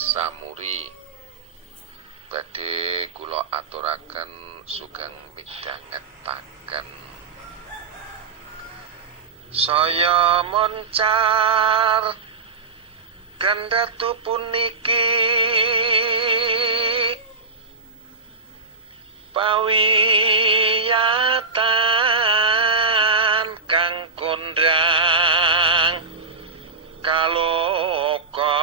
Samuri badhe kula aturaken sugeng midhangetaken saya moncar gandhatu puniki pawiyatan kang kondang kaloka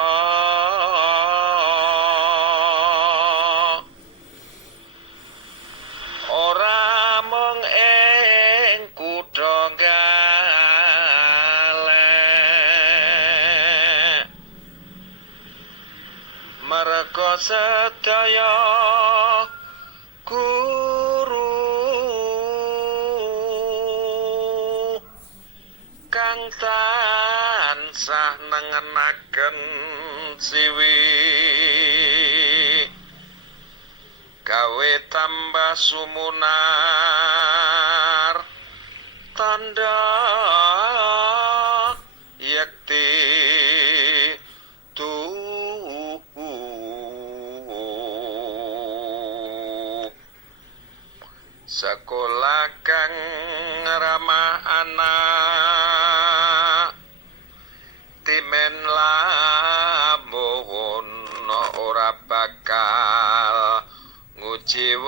ora mung ing kutha Galeh merga sedaya guru kang tansah nengenaken siwi gawe tambah sumunar tanda yekti sekolah kang ramah anak timen lamun ora bakal ngujiwani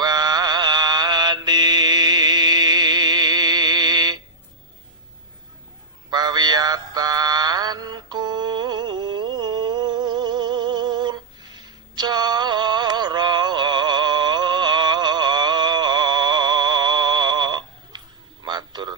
pawiyatanku cara matur